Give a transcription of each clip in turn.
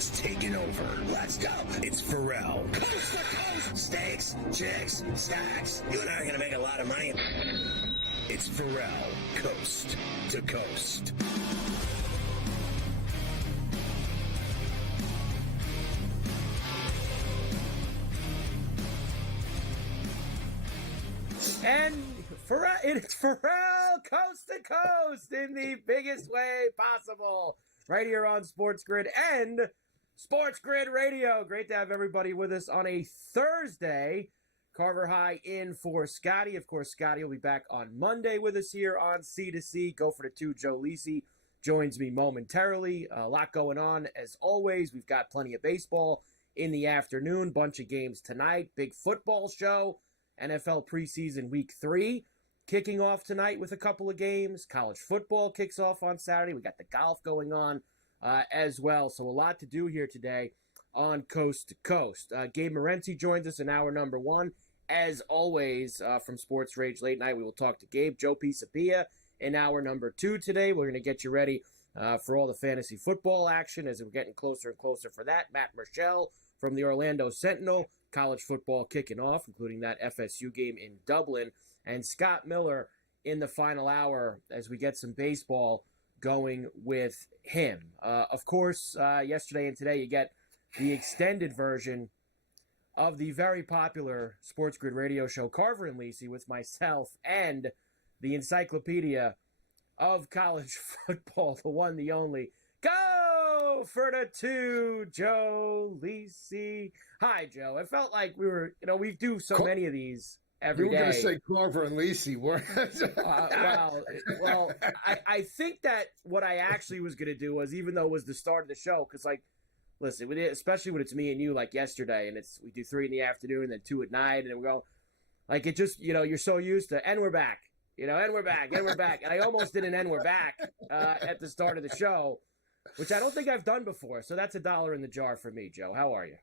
has taken over. Let's go. It's Ferrall. Coast to coast. Steaks, chicks, stacks. You and I are going to make a lot of money. It's Ferrall. Coast to coast. And it's Ferrall coast to coast in the biggest way possible, right here on SportsGrid and SportsGrid Radio. Great to have everybody with us on a Thursday. Carver High in for Scotty. Of course, Scotty will be back on Monday with us here on C2C. Go for the two. Joe Lisi joins me momentarily. A lot going on as always. We've got plenty of baseball in the afternoon. Bunch of games tonight. Big football show. NFL preseason week 3 kicking off tonight with a couple of games. College football kicks off on Saturday. We got the golf going on as well. So a lot to do here today on Coast to Coast. Gabe Morency joins us in hour number 1. As always, from Sports Rage Late Night, we will talk to Gabe. Joe Pisapia in hour number 2 today. We're going to get you ready for all the fantasy football action as we're getting closer and closer for that. Matt Marshall from the Orlando Sentinel. College football kicking off, including that FSU game in Dublin. And Scott Miller in the final hour as we get some baseball going with him. Of course, yesterday and today you get the extended version of the very popular SportsGrid radio show Carver and Lisi with myself and the encyclopedia of college football, the one, the only. Go for the 2, Joe Lisi. Hi, Joe. It felt like we do so many of these every day. You were going to say Carver and Lisi. Well, I think that what I actually was going to do was, even though it was the start of the show, because, listen, especially when it's me and you, like yesterday, and we do 3 in the afternoon, and then 2 at night, and then we go, it just, you're so used to, and we're back, and we're back. And I almost did an and we're back at the start of the show, which I don't think I've done before. So that's $1 in the jar for me, Joe. How are you?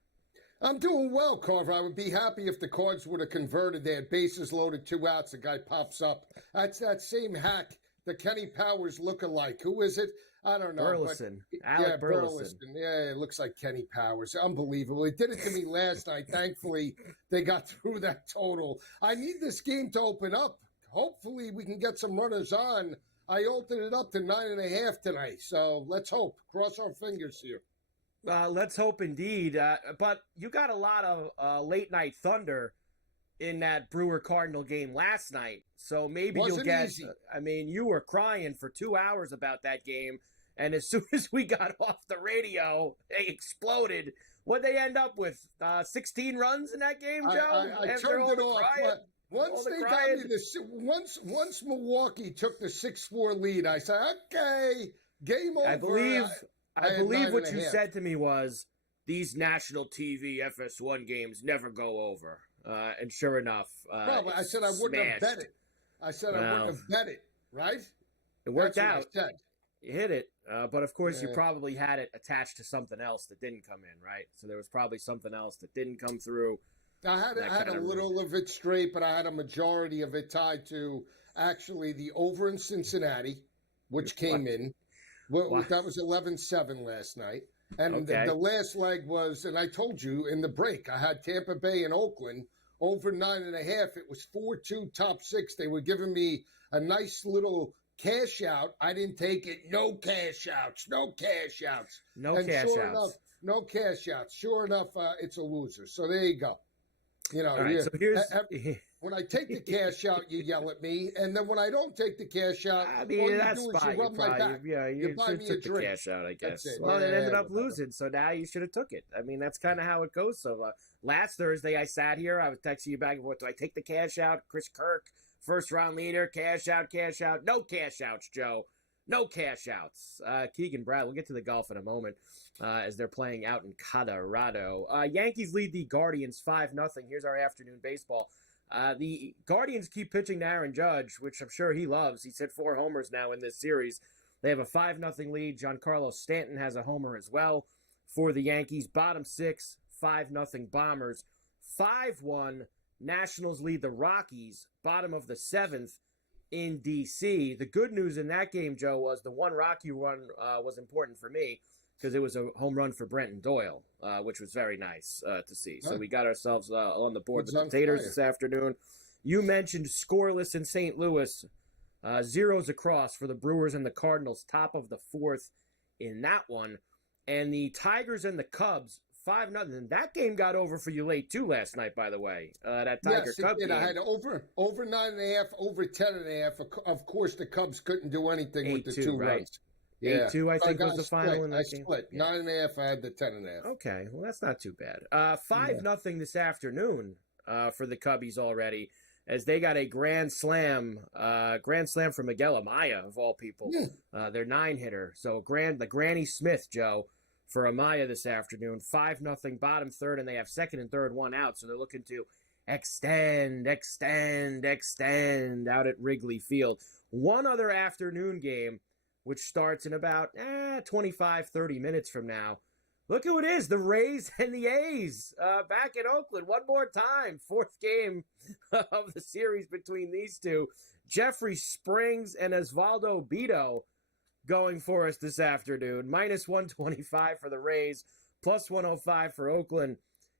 I'm doing well, Carver. I would be happy if the Cards would have converted. They had bases loaded, 2 outs. The guy pops up. That's that same hack, the Kenny Powers lookalike. Who is it? I don't know. Burleson. Alec Burleson. Yeah, it looks like Kenny Powers. Unbelievable. It did it to me last night. Thankfully, they got through that total. I need this game to open up. Hopefully, we can get some runners on. I altered it up to 9.5 tonight, so let's hope. Cross our fingers here. Let's hope indeed. But you got a lot of late night thunder in that Brewer-Cardinal game last night, so maybe you'll get easy. You were crying for 2 hours about that game, and as soon as we got off the radio, they exploded. What'd they end up with? 16 runs in that game, Joe? I turned it off. Once Milwaukee took the 6-4 lead, I said, okay, game over. I believe what you said to me was, these national TV FS1 games never go over. And sure enough, I said I wouldn't have bet it. I wouldn't have bet it, right? It worked out. You hit it. But, of course, you probably had it attached to something else that didn't come in, right? So there was probably something else that didn't come through. I had a little of it straight, but I had a majority of it tied to actually the over in Cincinnati, which came in. That was 11-7 last night. And the last leg was, and I told you in the break, I had Tampa Bay and Oakland over 9.5. It was 4-2 top 6. They were giving me a nice little cash out. I didn't take it. No cash outs. No cash outs. No cash outs. No cash outs. Sure enough, it's a loser. So there you go. So here's when I take the cash out, you yell at me, and then when I don't take the cash out, all you do is you rub my back. You buy me a drink. The cash out, I guess. Well, it ended up losing, so now you should have took it. That's kind of how it goes. So last Thursday, I sat here, I was texting you back and forth. Do I take the cash out? Chris Kirk, first round leader, cash out. No cash outs, Joe. No cash outs. Keegan Brad, we'll get to the golf in a moment as they're playing out in Colorado. Yankees lead the Guardians 5-0. Here's our afternoon baseball. The Guardians keep pitching to Aaron Judge, which I'm sure he loves. He's hit 4 homers now in this series. They have a 5-0 lead. Giancarlo Stanton has a homer as well for the Yankees. Bottom 6, 5-0 Bombers. 5-1, Nationals lead the Rockies. Bottom of the 7th. In D.C. The good news in that game, Joe, was the one Rocky run was important for me. because it was a home run for Brenton Doyle, which was very nice to see. So we got ourselves on the board. The Potatoes this afternoon. You mentioned scoreless in St. Louis. Zeros across for the Brewers and the Cardinals, top of the fourth in that one. And the Tigers and the Cubs, 5-0. That game got over for you late, too, last night, by the way. That Tiger-Cub game. I had over 9.5, over 10.5. Of course, the Cubs couldn't do anything with the 2 runs. Yeah. 8-2, I think, was the final in that game. I split. 9.5, I had the 10.5. Okay, well, that's not too bad. 5-0 this afternoon for the Cubbies already, as they got a grand slam from Miguel Amaya, of all people, their 9-hitter. So the Granny Smith, Joe, for Amaya this afternoon. 5-0 bottom third, and they have second and third, 1 out. So they're looking to extend out at Wrigley Field. One other afternoon game, which starts in about 25, 30 minutes from now. Look who it is, the Rays and the A's back in Oakland one more time. 4th game of the series between these two. Jeffrey Springs and Osvaldo Bido going for us this afternoon. -125 for the Rays, +105 for Oakland,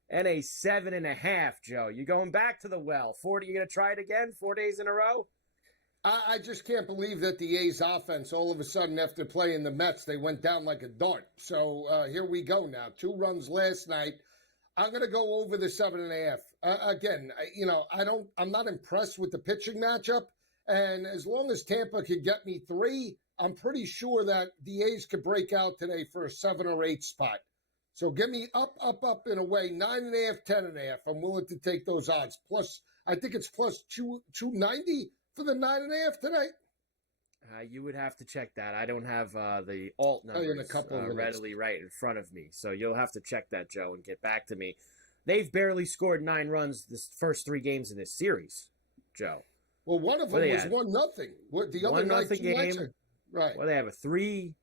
and a 7.5, Joe. You going back to the well. You going to try it again 4 days in a row? I just can't believe that the A's offense, all of a sudden, after playing the Mets, they went down like a dart. So here we go now. 2 runs last night. I'm going to go over the 7.5. Again, I'm not impressed with the pitching matchup. And as long as Tampa could get me 3, I'm pretty sure that the A's could break out today for a 7 or 8 spot. So get me up in a way, 9.5, 10.5. I'm willing to take those odds. Plus, I think it's plus 290 for the 9.5 tonight. You would have to check that. I don't have the alt numbers readily right in front of me. So you'll have to check that, Joe, and get back to me. They've barely scored 9 runs this first 3 games in this series, Joe. Well, one of them was 1-0. The other 1-0 game. Right. Well, they have a 2-0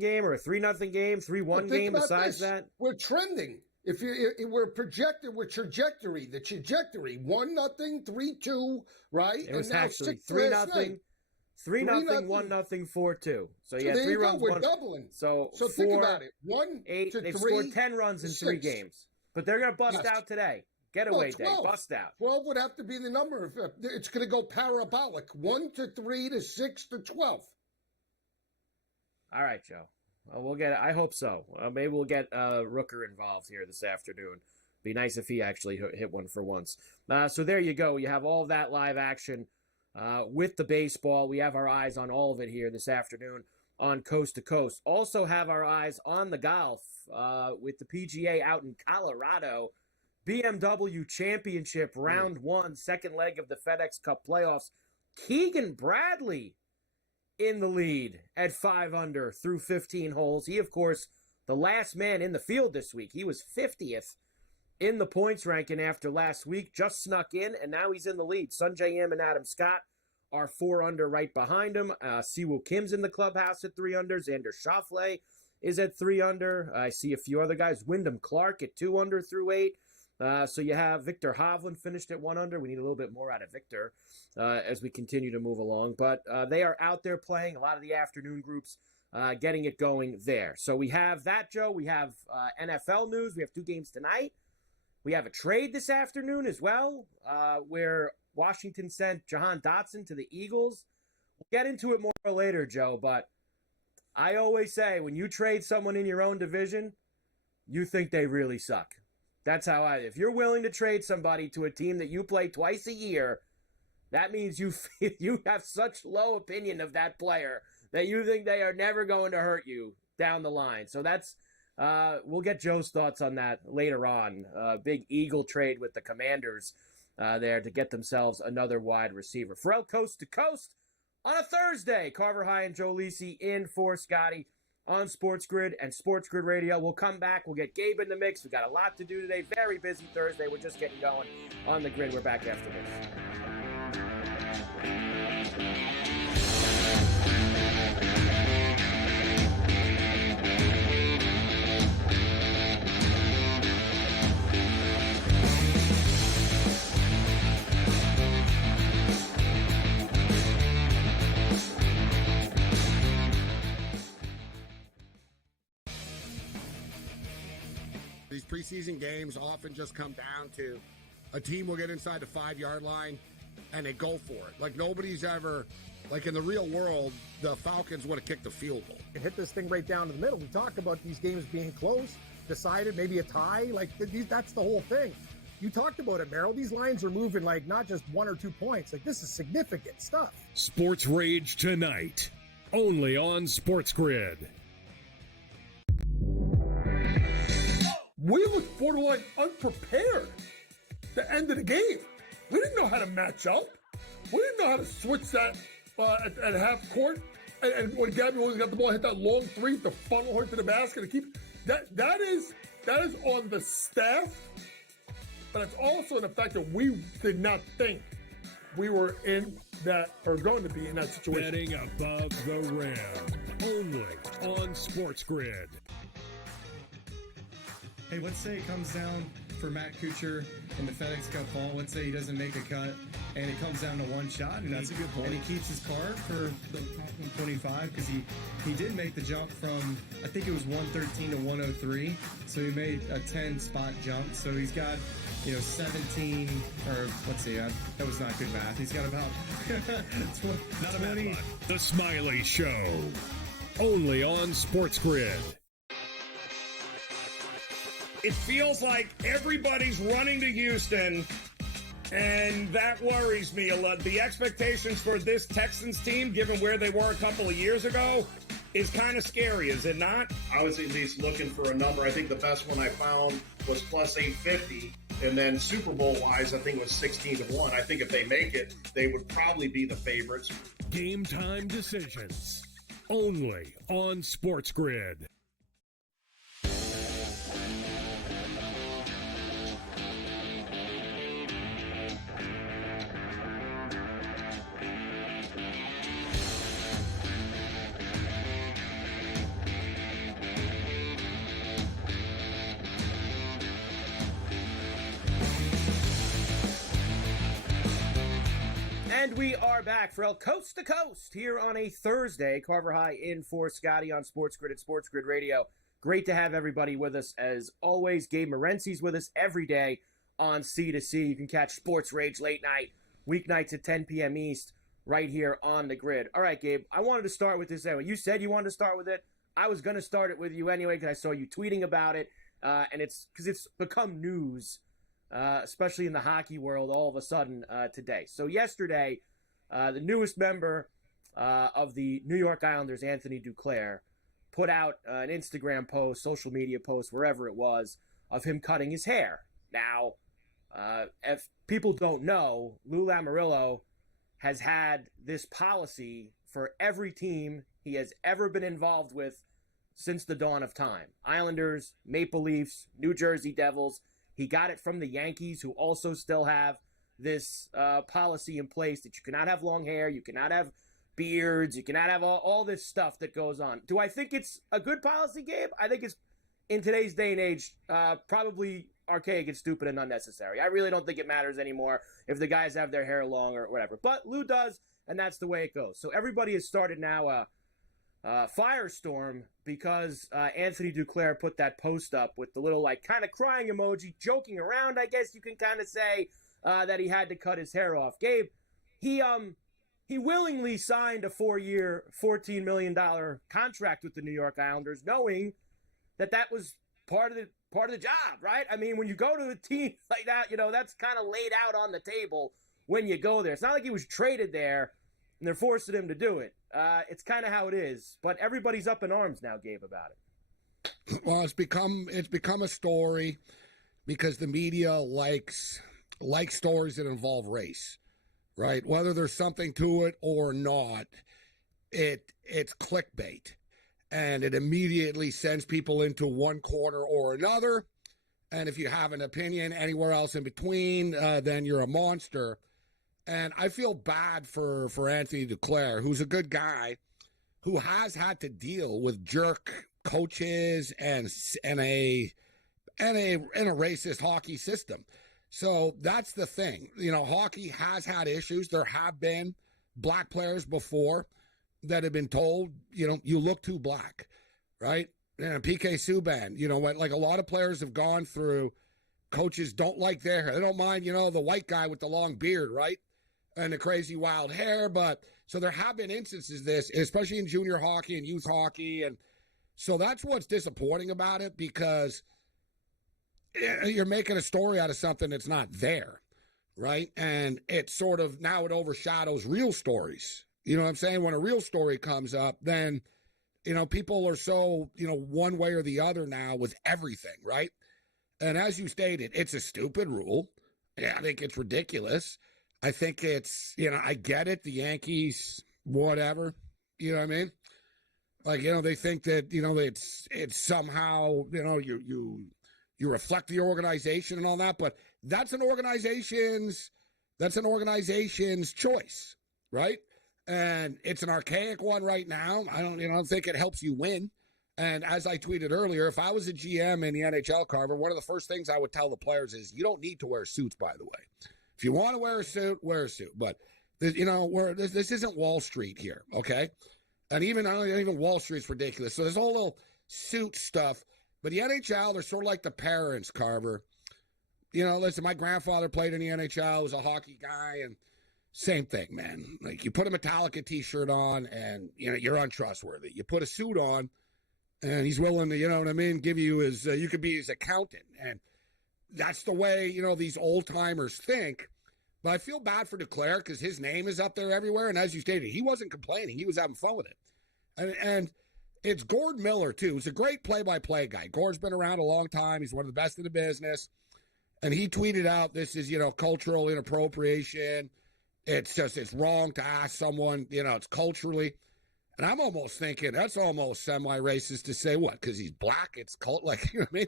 game or a 3-0 game, 3-1 game besides that. We're trending. If we're projected with trajectory, the trajectory 1-0, 3-2, right? It was actually 3-0, 3-0, 1-0, 4-2. So yeah, 3 runs. We're doubling. So think about it. 1 8. to They've 3, scored 10 runs in 3 games, but they're gonna bust out today. Getaway day, bust out. 12 would have to be the number. It's going to go parabolic. 1 to 3 to 6 to 12. All right, Joe. We'll get it. I hope so. Maybe we'll get Rooker involved here this afternoon. Be nice if he actually hit one for once. So there you go. You have all of that live action with the baseball. We have our eyes on all of it here this afternoon on Coast to Coast. Also have our eyes on the golf with the PGA out in Colorado. BMW Championship Round 1, second leg of the FedEx Cup playoffs. Keegan Bradley in the lead at 5 under through 15 holes. He, of course, the last man in the field this week. He was 50th in the points ranking after last week, just snuck in, and now he's in the lead. Sungjae Im and Adam Scott are 4 under right behind him. Siwoo Kim's in the clubhouse at 3 under. Xander Schauffele is at 3 under. I see a few other guys. Wyndham Clark at 2 under through 8. So you have Victor Hovland finished at 1 under. We need a little bit more out of Victor as we continue to move along. But they are out there playing. A lot of the afternoon groups getting it going there. So we have that, Joe. We have NFL news. We have 2 games tonight. We have a trade this afternoon as well, where Washington sent Jahan Dotson to the Eagles. We'll get into it more later, Joe. But I always say when you trade someone in your own division, you think they really suck. That's how if you're willing to trade somebody to a team that you play twice a year, that means you have such low opinion of that player that you think they are never going to hurt you down the line. So that's, we'll get Joe's thoughts on that later on. Big Eagle trade with the Commanders there to get themselves another wide receiver. Ferrall Coast to Coast on a Thursday. Carver High and Joe Lisi in for Scotty on SportsGrid and SportsGrid Radio. We'll come back. We'll get Gabe in the mix. We got a lot to do today. Very busy Thursday. We're just getting going on the grid. We're back after this. These preseason games often just come down to a team will get inside the 5-yard line and they go for it. Like nobody's ever, like in the real world, the Falcons would have kicked the field goal. And hit this thing right down to the middle. We talk about these games being close, decided, maybe a tie. Like that's the whole thing. You talked about it, Merrill. These lines are moving like not just 1 or 2 points. Like this is significant stuff. Sports Rage tonight, only on SportsGrid. We looked borderline unprepared the end of the game. We didn't know how to match up. We didn't know how to switch that at half court. And when Gabby Williams got the ball, hit that long three to funnel her to the basket and keep that is on the staff, but it's also the fact that we did not think we were in that or going to be in that situation. Betting above the rim, only on SportsGrid. Hey, let's say it comes down for Matt Kuchar in the FedEx Cup ball. Let's say he doesn't make a cut, and it comes down to one shot. And that's a good point. And he keeps his card for the top 125 because he did make the jump from, I think it was 113 to 103. So he made a 10-spot jump. So he's got, 17, or let's see, that was not good math. He's got about Not a bad one. The Smiley Show, only on SportsGrid. It feels like everybody's running to Houston, and that worries me a lot. The expectations for this Texans team, given where they were a couple of years ago, is kind of scary, is it not? I was at least looking for a number. I think the best one I found was plus 850, and then Super Bowl-wise, I think it was 16-1. I think if they make it, they would probably be the favorites. Game time decisions, only on SportsGrid. And we are back for El Coast to Coast here on a Thursday. Carver High in for Scotty on SportsGrid at SportsGrid Radio. Great to have everybody with us as always. Gabe Morency's with us every day on C2C. You can catch Sports Rage late night, weeknights at 10 p.m. East, right here on the grid. All right, Gabe, I wanted to start with this anyway. You said you wanted to start with it. I was going to start it with you anyway because I saw you tweeting about it, and it's because it's become news. Especially in the hockey world, all of a sudden today. So yesterday, the newest member of the New York Islanders, Anthony Duclair, put out an Instagram post, social media post, wherever it was, of him cutting his hair. Now, if people don't know, Lou Lamoriello has had this policy for every team he has ever been involved with since the dawn of time. Islanders, Maple Leafs, New Jersey Devils. He got it from the Yankees, who also still have this policy in place that you cannot have long hair, you cannot have beards, you cannot have all this stuff that goes on. Do I think it's a good policy, Gabe? I think it's, in today's day and age, probably archaic and stupid and unnecessary. I really don't think it matters anymore if the guys have their hair long or whatever. But Lou does, and that's the way it goes. So everybody has started now firestorm because Anthony Duclair put that post up with the little kind of crying emoji, joking around, I guess you can kind of say, that he had to cut his hair off. Gabe, he willingly signed a 4-year, $14 million contract with the New York Islanders, knowing that was part of the job, right? I mean, when you go to a team like that, that's kind of laid out on the table when you go there. It's not like he was traded there and they're forcing him to do it. It's kind of how it is, but everybody's up in arms now, Gabe, about it. Well, it's become a story because the media likes stories that involve race, right? Whether there's something to it or not, it's clickbait, and it immediately sends people into one corner or another. And if you have an opinion anywhere else in between, then you're a monster. And I feel bad for Anthony Duclair, who's a good guy, who has had to deal with jerk coaches and a racist hockey system. So that's the thing. Hockey has had issues. There have been black players before that have been told, you look too black, right? PK Subban, like a lot of players have gone through, coaches don't like their hair. They don't mind, the white guy with the long beard, right? And the crazy wild hair. But so there have been instances of this, especially in junior hockey and youth hockey. And so that's what's disappointing about it, because you're making a story out of something that's not there, right? And it's sort of, now it overshadows real stories. You know what I'm saying? When a real story comes up, then, people are so, one way or the other now with everything, right? And as you stated, it's a stupid rule. Yeah, I think it's ridiculous. I think it's, I get it. The Yankees, whatever, you know what I mean? Like, they think that, it's somehow, you reflect the organization and all that, but that's an organization's choice, right? And it's an archaic one right now. I don't think it helps you win. And as I tweeted earlier, if I was a GM in the NHL, Carver, one of the first things I would tell the players is you don't need to wear suits, by the way. If you want to wear a suit, wear a suit. But, this isn't Wall Street here, okay? And even Wall Street's ridiculous. So there's whole little suit stuff. But the NHL, they're sort of like the parents, Carver. Listen, my grandfather played in the NHL, was a hockey guy, and same thing, man. Like, you put a Metallica T-shirt on, and, you're untrustworthy. You put a suit on, and he's willing to, give you his, you could be his accountant. And that's the way, these old-timers think. But I feel bad for Duclair because his name is up there everywhere. And as you stated, he wasn't complaining. He was having fun with it. And it's Gord Miller, too. He's a great play-by-play guy. Gord's been around a long time. He's one of the best in the business. And he tweeted out, this is, cultural inappropriation. It's wrong to ask someone, it's culturally. And I'm almost thinking that's almost semi-racist to say what? Because he's black, it's cult, like, you know what I mean?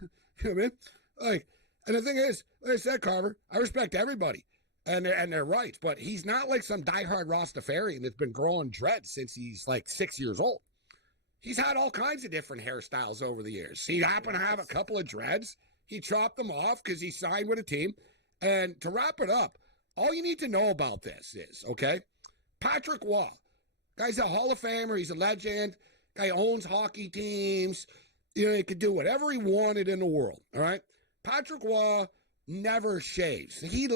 You know what I mean? Like, and the thing is, like I said, Carver, I respect everybody and their rights, but he's not like some diehard Rastafarian that's been growing dreads since he's like 6 years old. He's had all kinds of different hairstyles over the years. He happened to have a couple of dreads. He chopped them off because he signed with a team. And to wrap it up, all you need to know about this is, okay, Patrick Waugh, guy's a Hall of Famer. He's a legend. Guy owns hockey teams. He could do whatever he wanted in the world, all right? Patrick Waugh never shaves. He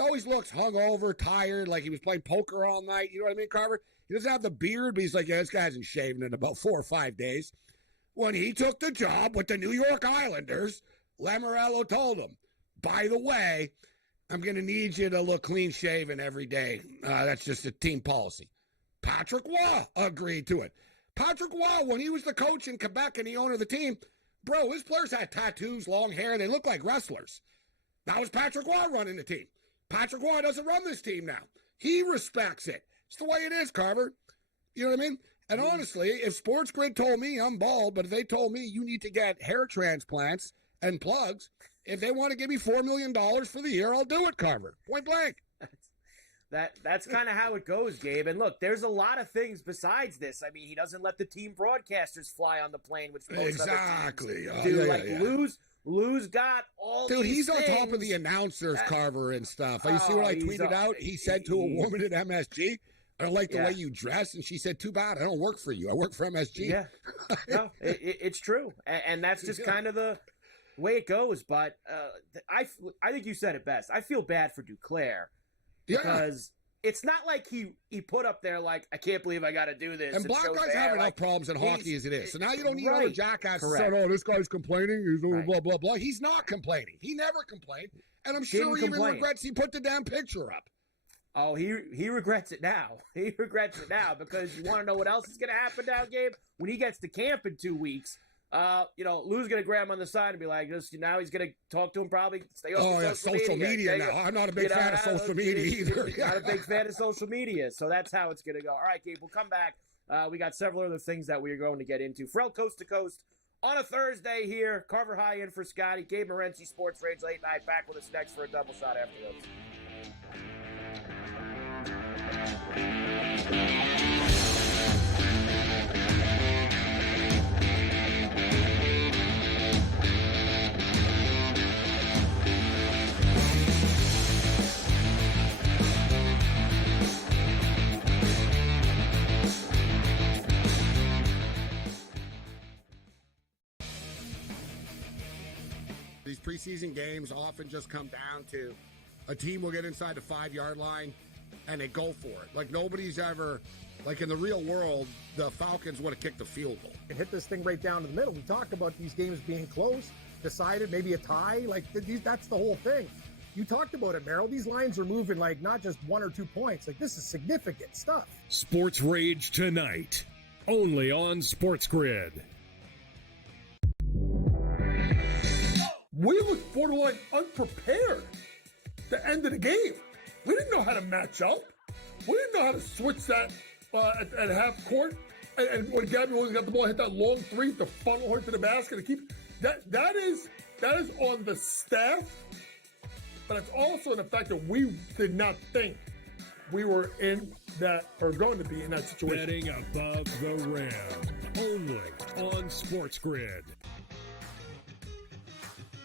always looks hungover, tired, like he was playing poker all night. You know what I mean, Carver? He doesn't have the beard, but he's like, this guy hasn't shaven in about 4 or 5 days. When he took the job with the New York Islanders, Lamoriello told him, by the way, I'm going to need you to look clean-shaven every day. That's just a team policy. Patrick Waugh agreed to it. Patrick Waugh, when he was the coach in Quebec and the owner of the team, bro, his players had tattoos, long hair. They look like wrestlers. That was Patrick Waugh running the team. Patrick Waugh doesn't run this team now. He respects it. It's the way it is, Carver. You know what I mean? And honestly, if SportsGrid told me I'm bald, but if they told me you need to get hair transplants and plugs, if they want to give me $4 million for the year, I'll do it, Carver. Point blank. That's kind of how it goes, Gabe. And look, there's a lot of things besides this. I mean, he doesn't let the team broadcasters fly on the plane, which most other teams do. Lou's got all Dude, these he's things. on top of the announcers, Carver, and stuff. You see what I tweeted out? He said to a woman at MSG, I don't like the way you dress. And she said, too bad. I don't work for you. I work for MSG. Yeah. No, it's true. And that's just kind of the way it goes. But I think you said it best. I feel bad for Duclair because it's not like he put up there like, I can't believe I got to do this. And black guys have enough problems in hockey as it is. So now you don't need all the jackasses saying, oh, this guy's complaining. He's blah, blah, blah. He's not complaining. He never complained. And I'm sure he even regrets he put the damn picture up. Oh, he regrets it now. He regrets it now because you want to know what else is going to happen now, Gabe? When he gets to camp in 2 weeks, Lou's going to grab him on the side and be like, now he's going to talk to him probably. Stay off social media now. I'm not a big fan of social media either. Not a big fan of social media. So that's how it's going to go. All right, Gabe, we'll come back. We got several other things that we're going to get into. Ferrall Coast to Coast on a Thursday here. Carver High in for Scotty. Gabe Morency, Sports Rage Late Night, back with us next for a double shot after this. these preseason games often just come down to a team will get inside the 5-yard line and they go for it. Like nobody's ever, like in the real world, the Falcons would have kicked the field goal. And hit this thing right down to the middle. We talk about these games being close, decided, maybe a tie. Like that's the whole thing. You talked about it, Merrill. These lines are moving like not just 1 or 2 points. Like this is significant stuff. Sports Rage tonight, only on SportsGrid. We looked borderline unprepared the end of the game. We didn't know how to match up. We didn't know how to switch that at half court. And when Gabby Williams got the ball, hit that long three to funnel her to the basket and keep that is on the staff, but it's also the fact that we did not think we were in that or going to be in that situation. Betting above the rim, only on SportsGrid.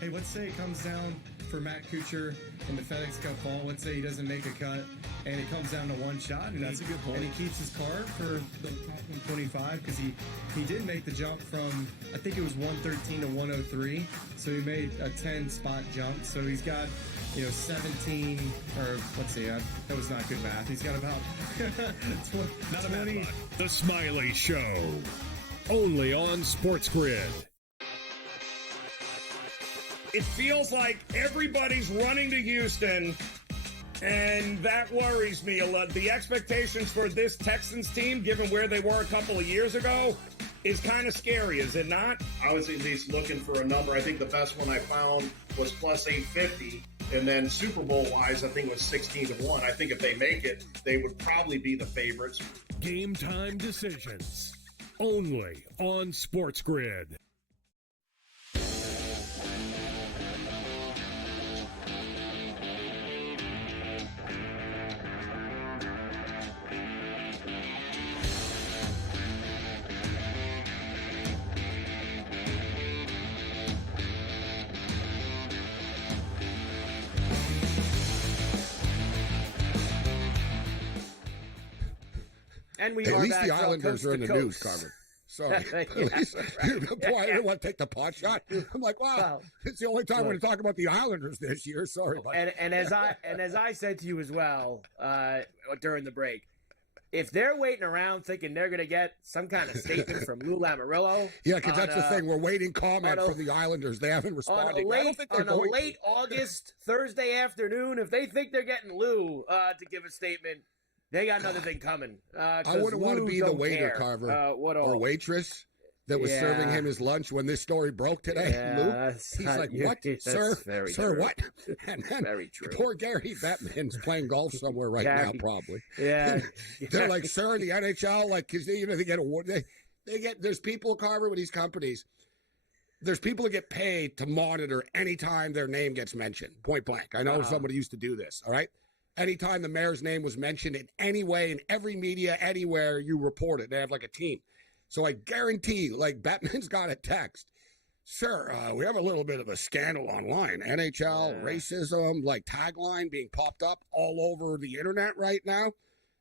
Hey, let's say it comes down for Matt Kuchar in the FedEx Cup ball. Let's say he doesn't make a cut, and it comes down to one shot. And that's a good point. And he keeps his card for the top 25 because he did make the jump from, I think it was 113 to 103. So he made a 10-spot jump. So he's got, 17, or let's see, that was not good math. He's got about 20. The Smiley Show, only on SportsGrid. It feels like everybody's running to Houston, and that worries me a lot. The expectations for this Texans team, given where they were a couple of years ago, is kind of scary, is it not? I was at least looking for a number. I think the best one I found was plus 850. And then Super Bowl-wise, I think it was 16-1. I think if they make it, they would probably be the favorites. Game time decisions, only on SportsGrid. And we At are least back the from Islanders coast are in to the news, coast. Carver. Sorry. Yeah, At least, boy, I didn't want to take the pot shot. I'm like, wow, Well, it's the only time we're going to talk about the Islanders this year. Sorry, but And as I said to you as well during the break, if they're waiting around thinking they're going to get some kind of statement from Lou Lamoriello, yeah, because that's the thing. We're waiting comment from the Islanders. They haven't responded. On a late August Thursday afternoon, if they think they're getting Lou to give a statement, they got another thing coming. I wouldn't want to be the waiter, care. Carver, or waitress that was serving him his lunch when this story broke today. Yeah, Lou, he's like, "What, sir? Sir, true. what?" And then very true. Poor Gary Bettman's playing golf somewhere right now, probably. Yeah, they're like, "Sir, the NHL, like, because they get award. They get. There's people, Carver, with these companies. There's people that get paid to monitor anytime their name gets mentioned, point blank. I know somebody used to do this. All right. Anytime the mayor's name was mentioned in any way, in every media, anywhere, you report it. They have like a team. So I guarantee, like, Batman's got a text. Sir, we have a little bit of a scandal online. NHL, racism, like tagline being popped up all over the internet right now.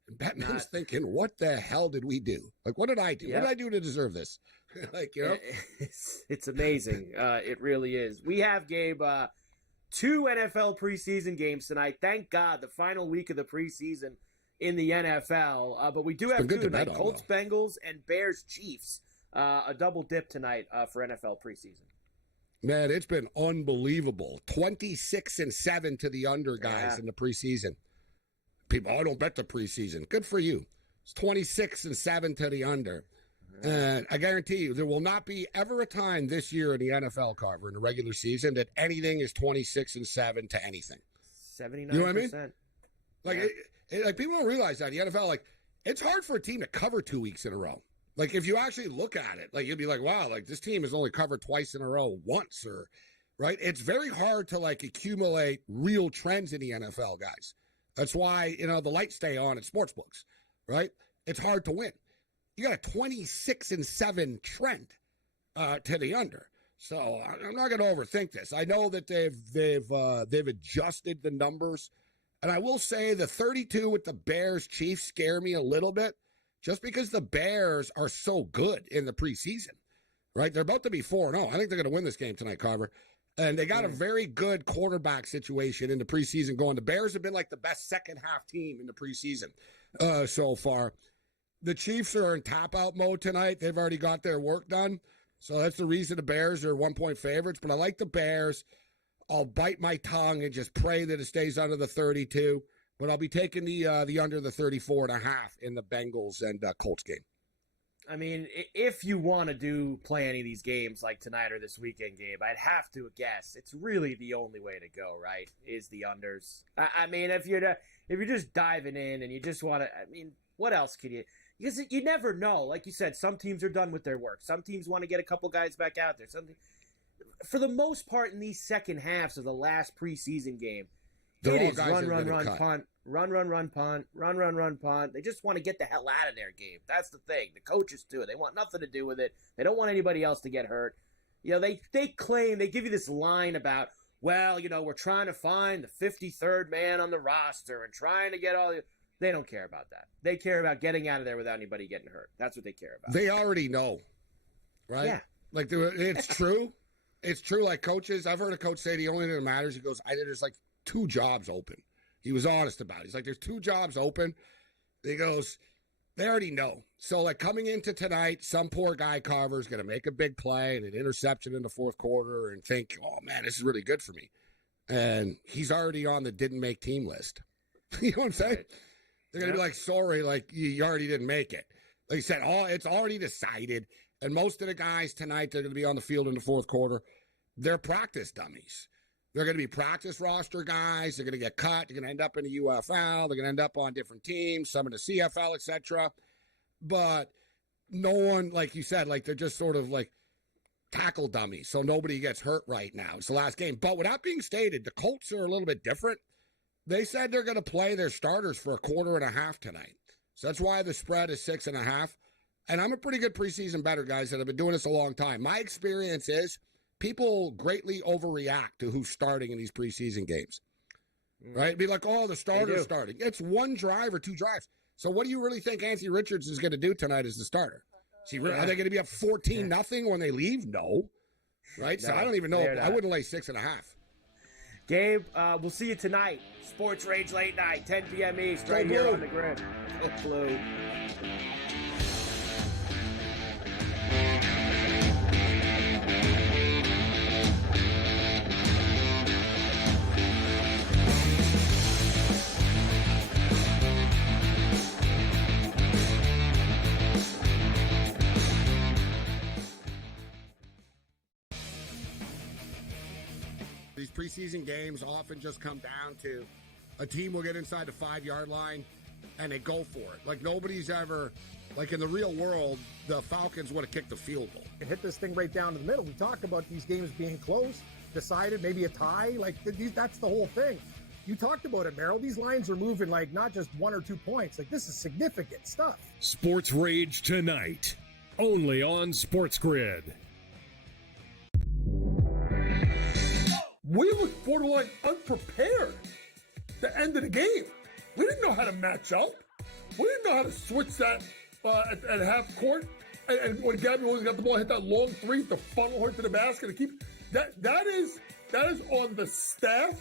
And Batman's thinking, what the hell did we do? Like, what did I do? What did I do to deserve this? Like, It's amazing. It really is. We have, Gabe, 2 NFL preseason games tonight. Thank God, the final week of the preseason in the NFL. But we do have 2 tonight: Colts, Bengals, and Bears, Chiefs. A double dip tonight for NFL preseason. Man, it's been unbelievable. 26-7 to the under, guys, in the preseason. People, I don't bet the preseason. Good for you. It's 26-7 to the under. And I guarantee you, there will not be ever a time this year in the NFL, Carver, in the regular season, that anything is 26-7 to anything. 79%. You know what I mean? Like, like people don't realize that the NFL, like, it's hard for a team to cover 2 weeks in a row. Like, if you actually look at it, like, you'd be like, wow, like, this team has only covered twice in a row once, or right? It's very hard to, like, accumulate real trends in the NFL, guys. That's why, the lights stay on at sportsbooks, right? It's hard to win. You got a 26-7 trend to the under. So I'm not going to overthink this. I know that they've adjusted the numbers, and I will say the 32 with the Bears Chiefs scare me a little bit, just because the Bears are so good in the preseason, right? They're about to be 4-0. I think they're going to win this game tonight, Carver. And they got a very good quarterback situation in the preseason going. The Bears have been like the best second half team in the preseason so far. The Chiefs are in tap-out mode tonight. They've already got their work done. So that's the reason the Bears are 1-point favorites. But I like the Bears. I'll bite my tongue and just pray that it stays under the 32. But I'll be taking the under the 34.5 in the Bengals and Colts game. I mean, if you want to play any of these games like tonight or this weekend game, I'd have to guess it's really the only way to go, right? Is the unders. I mean, if you're just diving in and you just want to, I mean, what else could you? Because you never know. Like you said, some teams are done with their work. Some teams want to get a couple guys back out there. For the most part, in these second halves of the last preseason game, it is run, punt, run, punt. They just want to get the hell out of their game. That's the thing. The coaches do it. They want nothing to do with it. They don't want anybody else to get hurt. You know, they claim, they give you this line about, well, you know, we're trying to find the 53rd man on the roster and trying to get all the... They don't care about that. They care about getting out of there without anybody getting hurt. That's what they care about. They already know, right? Yeah. Like, it's true. It's true. Like, coaches, I've heard a coach say the only thing that matters, he goes, there's like 2 jobs open. He was honest about it. He's like, there's 2 jobs open. He goes, they already know. So, like, coming into tonight, some poor guy Carver is going to make a big play and an interception in the fourth quarter and think, oh, man, this is really good for me. And he's already on the didn't make team list. You know what I'm saying? Right. They're going to be like, sorry, like, you already didn't make it. Like you said, it's already decided. And most of the guys tonight, they're going to be on the field in the fourth quarter. They're practice dummies. They're going to be practice roster guys. They're going to get cut. They're going to end up in the UFL. They're going to end up on different teams, some in the CFL, etc. But no one, like you said, like they're just sort of like tackle dummies. So nobody gets hurt right now. It's the last game. But with that being stated, the Colts are a little bit different. They said they're going to play their starters for a quarter and a half tonight. So that's why the spread is 6.5. And I'm a pretty good preseason bettor, guys, that have been doing this a long time. My experience is people greatly overreact to who's starting in these preseason games, right? Be like, oh, the starter's starting. It's 1 drive or 2 drives. So what do you really think Anthony Richards is going to do tonight as the starter? Are they going to be up 14-0 when they leave? No. Right? No, so I don't even know. I wouldn't lay 6.5. Gabe, we'll see you tonight. Sports Rage Late Night, 10 p.m. East, right here on the Grid. Blue. These preseason games often just come down to a team will get inside the 5-yard line and they go for it. Like nobody's ever, like in the real world, the Falcons would have kicked the field goal. And hit this thing right down to the middle. We talked about these games being close, decided, maybe a tie. Like that's the whole thing. You talked about it, Merrill. These lines are moving like not just 1 or 2 points. Like this is significant stuff. Sports Rage tonight, only on SportsGrid. We looked borderline unprepared the end of the game. We didn't know how to match up. We didn't know how to switch that at half court. And when Gabby Williams got the ball, hit that long 3 to funnel her to the basket to keep that is on the staff,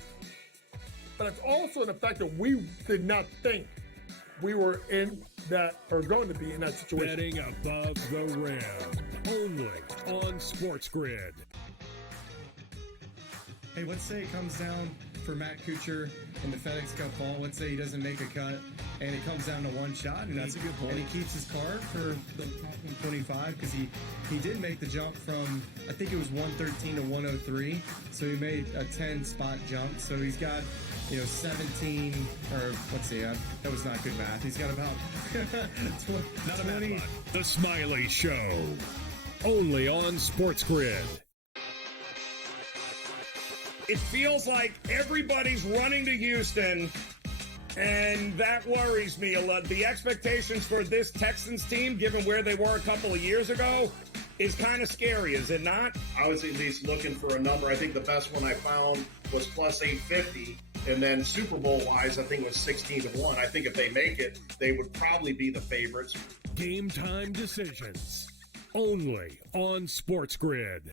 but it's also in the fact that we did not think we were in that or going to be in that situation. Betting above the rim, only on SportsGrid. Hey, let's say it comes down for Matt Kuchar in the FedEx Cup fall. Let's say he doesn't make a cut, and it comes down to 1 shot. And that's a good point. And he keeps his card for the 25 because he did make the jump from, I think it was 113 to 103. So he made a 10-spot jump. So he's got, 17, or let's see, that was not good math. He's got about 20. The Smiley Show, only on SportsGrid. It feels like everybody's running to Houston, and that worries me a lot. The expectations for this Texans team, given where they were a couple of years ago, is kind of scary, is it not? I was at least looking for a number. I think the best one I found was plus 850. And then Super Bowl-wise, I think it was 16-1. I think if they make it, they would probably be the favorites. Game time decisions, only on SportsGrid.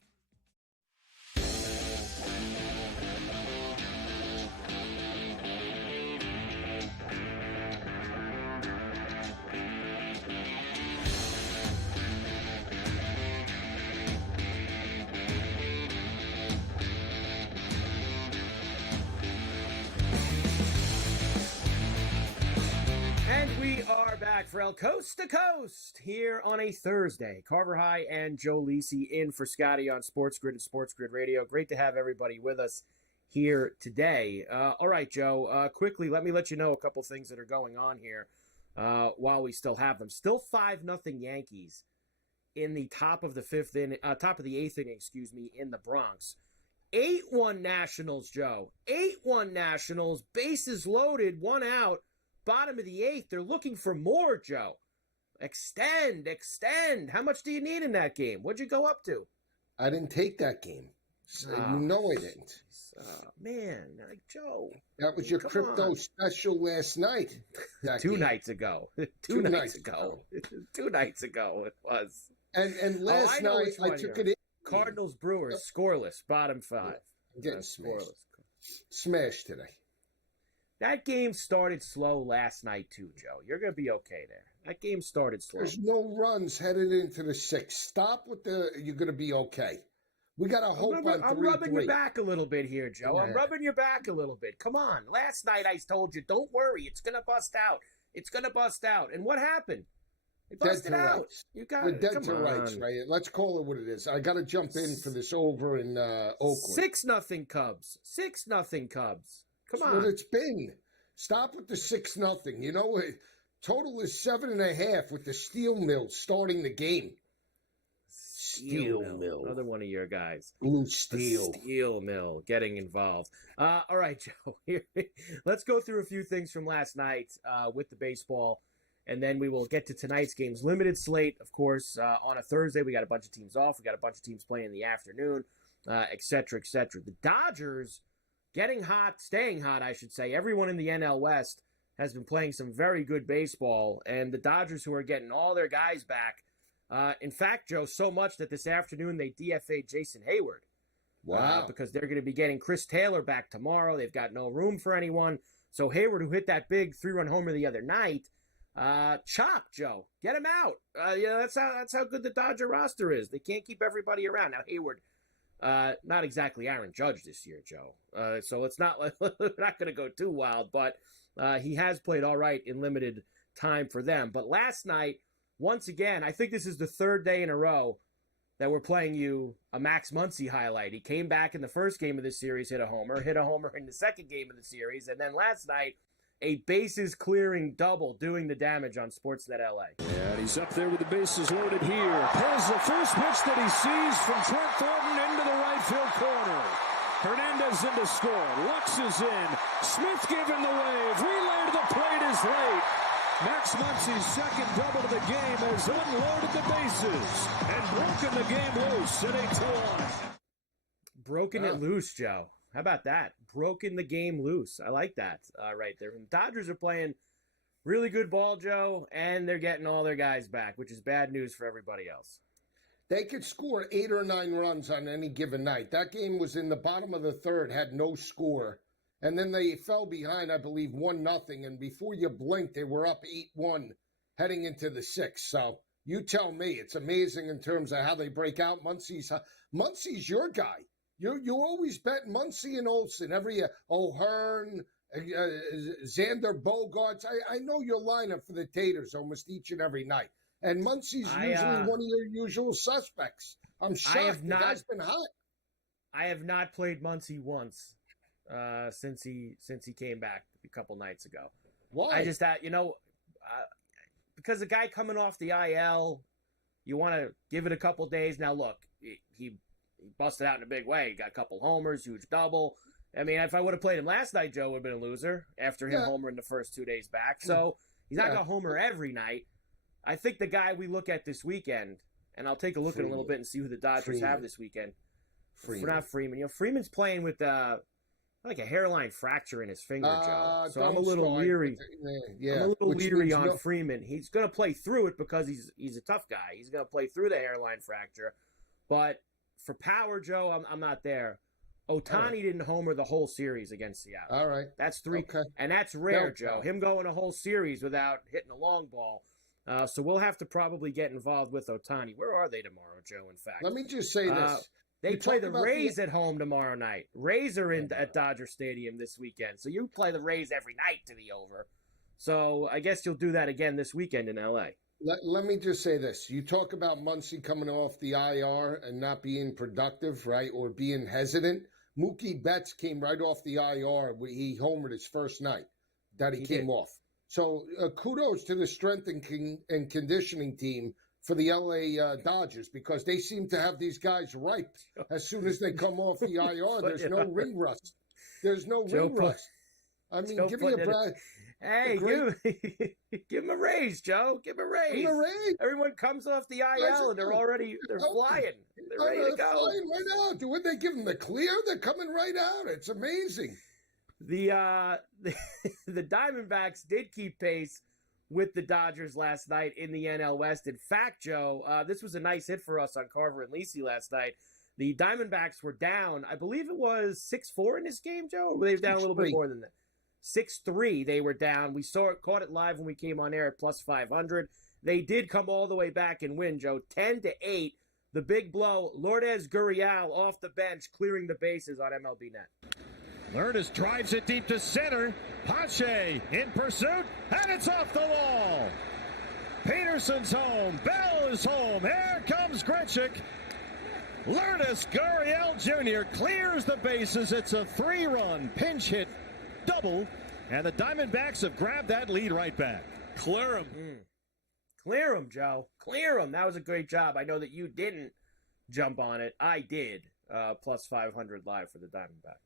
back, Ferrall, Coast to Coast, here on a Thursday. Carver High and Joe Lisi in for Scotty on SportsGrid and SportsGrid Radio. Great to have everybody with us here today. All right, Joe, quickly, let me let you know a couple things that are going on here while we still have them. Still 5-0 Yankees in the top of the eighth inning, in the Bronx. 8-1 Nationals, Joe. 8-1 Nationals, bases loaded, 1 out. Bottom of the eighth, they're looking for more, Joe. Extend. How much do you need in that game? What'd you go up to? I didn't take that game. So you know I didn't. Man, Joe. That was your crypto special last night. Two nights ago. Two nights ago it was. And last night I took it in. Cardinals Brewers, scoreless, bottom 5. I'm getting smashed today. That game started slow last night, too, Joe. You're going to be okay there. That game started slow. There's no runs headed into the 6th. Stop with you're going to be okay. We got to hope on 3-3. I'm rubbing your back a little bit here, Joe. I'm rubbing your back a little bit. Come on. Last night I told you, don't worry. It's going to bust out. It's going to bust out. And what happened? It busted out. You got We're dead to rights, right? Let's call it what it is. I got to jump in for this over in Oakland. 6-0 Cubs. 6-0 Cubs. Come on. What it's been. Stop with the 6-0. You know, total is 7.5 with the steel mill starting the game. Steel mill. Another one of your guys. Blue steel. The steel mill getting involved. All right, Joe. Let's go through a few things from last night with the baseball, and then we will get to tonight's games. Limited slate, of course, on a Thursday. We got a bunch of teams off. We got a bunch of teams playing in the afternoon, et cetera, et cetera. The Dodgers getting hot, staying hot, I should say. Everyone in the NL West has been playing some very good baseball, and the Dodgers who are getting all their guys back. In fact, Joe, so much that this afternoon they DFA'd Jason Hayward. Wow. Because they're going to be getting Chris Taylor back tomorrow. They've got no room for anyone. So Hayward, who hit that big 3-run homer the other night, chop, Joe. Get him out. That's how good the Dodger roster is. They can't keep everybody around. Now, Hayward, not exactly Aaron Judge this year, Joe. So it's not we're not going to go too wild, but he has played all right in limited time for them. But last night, once again, I think this is the third day in a row that we're playing you a Max Muncy highlight. He came back in the first game of the series, hit a homer in the second game of the series, and then last night, a bases-clearing double doing the damage on Sportsnet LA. Yeah, he's up there with the bases loaded here. Pulls the first pitch that he sees from Trent Thornton into the right field corner. Hernandez in to score. Lux is in. Smith giving the wave. Relay to the plate is late. Max Muncy's second double of the game has unloaded the bases and broken the game loose at 8-1. Broken it loose, Joe. How about that? Broken the game loose. I like that right there. And the Dodgers are playing really good ball, Joe, and they're getting all their guys back, which is bad news for everybody else. They could score 8 or 9 runs on any given night. That game was in the bottom of the third, had no score. And then they fell behind, I believe, 1-0. And before you blink, they were up 8-1 heading into the 6th. So you tell me. It's amazing in terms of how they break out. Muncy's your guy. You always bet Muncy and Olsen every year. O'Hearn, Xander Bogaerts. I know your lineup for the Taters almost each and every night. And Muncy's usually one of your usual suspects. I'm shocked. The guy's been hot. I have not played Muncy once. Since he came back a couple nights ago. Why? I just because the guy coming off the IL, you want to give it a couple days. Now look, he busted out in a big way. He got a couple homers, huge double. I mean, if I would have played him last night, Joe would have been a loser after him homering the first 2 days back. So he's not going to homer every night. I think the guy we look at this weekend, and I'll take a look in a little bit and see who the Dodgers have this weekend. Not Freeman. Freeman's playing with like a hairline fracture in his finger, Joe. So I'm a little leery. I'm a little leery on Freeman. He's going to play through it because he's a tough guy. He's going to play through the hairline fracture. But for power, Joe, I'm not there. Ohtani didn't homer the whole series against Seattle. All right. That's 3. Okay. And that's rare, Joe. Him going a whole series without hitting a long ball. So we'll have to probably get involved with Ohtani. Where are they tomorrow, Joe, in fact? Let me just say this. They play the Rays at home tomorrow night. Rays are at Dodger Stadium this weekend. So you play the Rays every night to the over. So I guess you'll do that again this weekend in L.A. Let me just say this. You talk about Muncy coming off the IR and not being productive, right, or being hesitant. Mookie Betts came right off the IR. He homered his first night that he came off. So kudos to the strength and conditioning team for the LA Dodgers, because they seem to have these guys ripe as soon as they come off the IR. There's no ring rust. There's no ring rust. I mean, give me a break. Hey, give him a raise, Joe. Give him a raise. Give him a raise. Everyone comes off the IL and they're flying. They're ready to go. Flying right out. Would they give them the clear? They're coming right out. It's amazing. The Diamondbacks did keep pace with the Dodgers last night in the NL West. In fact, Joe, this was a nice hit for us on Carver and Lisi last night. The Diamondbacks were down, I believe it was 6-4 in this game, Joe, or were they down a little bit more than that? 6-3 they were down. We caught it live when we came on air at plus 500. They did come all the way back and win, Joe, 10-8. The big blow, Lourdes Gurriel off the bench, clearing the bases on MLB Net. Lourdes drives it deep to center. Pache in pursuit, and it's off the wall. Peterson's home. Bell is home. Here comes Grichuk. Lourdes Gurriel Jr. clears the bases. It's a 3-run pinch hit double, and the Diamondbacks have grabbed that lead right back. Clear him. Clear him, Joe. Clear him. That was a great job. I know that you didn't jump on it. I did. Plus 500 live for the Diamondbacks.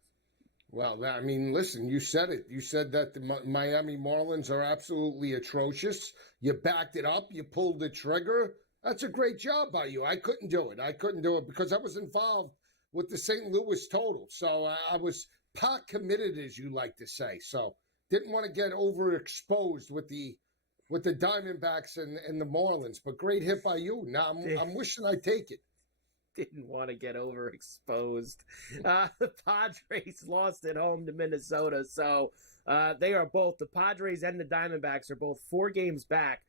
Well, I mean, listen, you said it. You said that the Miami Marlins are absolutely atrocious. You backed it up. You pulled the trigger. That's a great job by you. I couldn't do it because I was involved with the St. Louis total. So I was pot committed, as you like to say. So didn't want to get overexposed with the Diamondbacks and the Marlins. But great hit by you. Now I'm wishing I'd take it. Didn't want to get overexposed. The Padres lost at home to Minnesota. So they are both, the Padres and the Diamondbacks are both 4 games back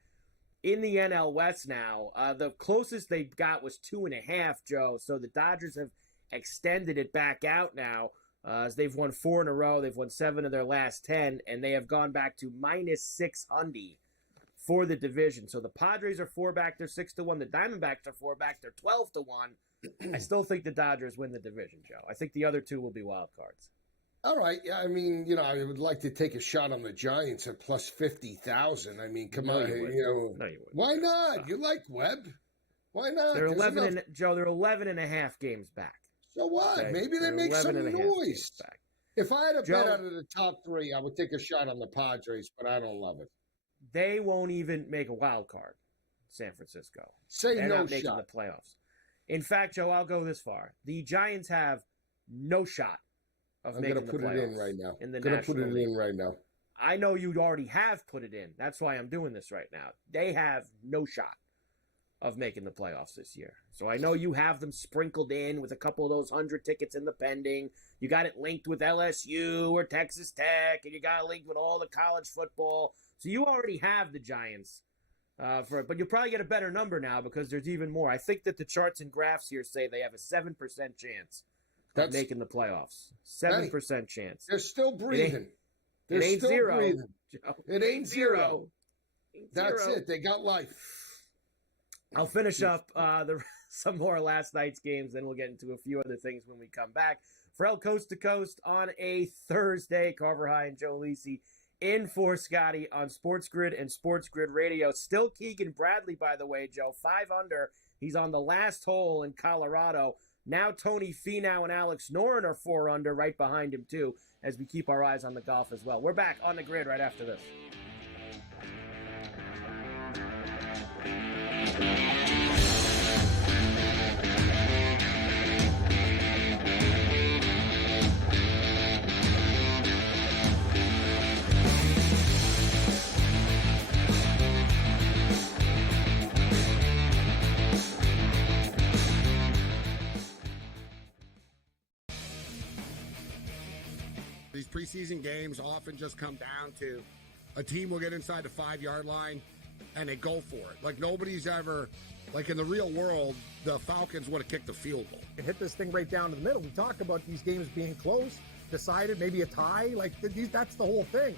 in the NL West now. The closest they got was 2.5, Joe. So the Dodgers have extended it back out now. As they've won 4 in a row. They've won 7 of their last 10, and they have gone back to minus 600 for the division. So the Padres are 4 back. They're 6-1. The Diamondbacks are 4 back. They're 12-1. I still think the Dodgers win the division, Joe. I think the other 2 will be wild cards. All right. Yeah, I mean, I would like to take a shot on the Giants at plus 50,000. I mean, come on. No, you wouldn't. Why not? You like Webb? Why not? They're 11 Joe, they're 11.5 games back. So what? Okay. Maybe they make some noise. If I had a bet out of the top 3, I would take a shot on the Padres, but I don't love it. They won't even make a wild card, San Francisco. They're not making the playoffs. In fact, Joe, I'll go this far. The Giants have no shot of making the playoffs. I'm going to put it in right now. In the National League. I know you already have put it in. That's why I'm doing this right now. They have no shot of making the playoffs this year. So I know you have them sprinkled in with a couple of those 100 tickets in the pending. You got it linked with LSU or Texas Tech, and you got it linked with all the college football. So you already have the Giants but you'll probably get a better number now because there's even more. I think that the charts and graphs here say they have a 7% chance of making the playoffs. 7% chance. They're still breathing. It ain't still zero. Breathing. It ain't zero. That's zero. It. They got life. I'll finish up some more last night's games, then we'll get into a few other things when we come back. Ferrall Coast to Coast on a Thursday. Carver High and Joe Lisi in for Scotty on SportsGrid and SportsGrid Radio. Still Keegan Bradley, by the way, Joe. 5 under. He's on the last hole in Colorado. Now Tony Finau and Alex Noren are 4 under, right behind him, too, as we keep our eyes on the golf as well. We're back on the grid right after this. These preseason games often just come down to a team will get inside the 5-yard line and they go for it. Like nobody's ever, like in the real world, the Falcons would have kicked the field goal. And hit this thing right down to the middle. We talk about these games being close, decided, maybe a tie. Like that's the whole thing.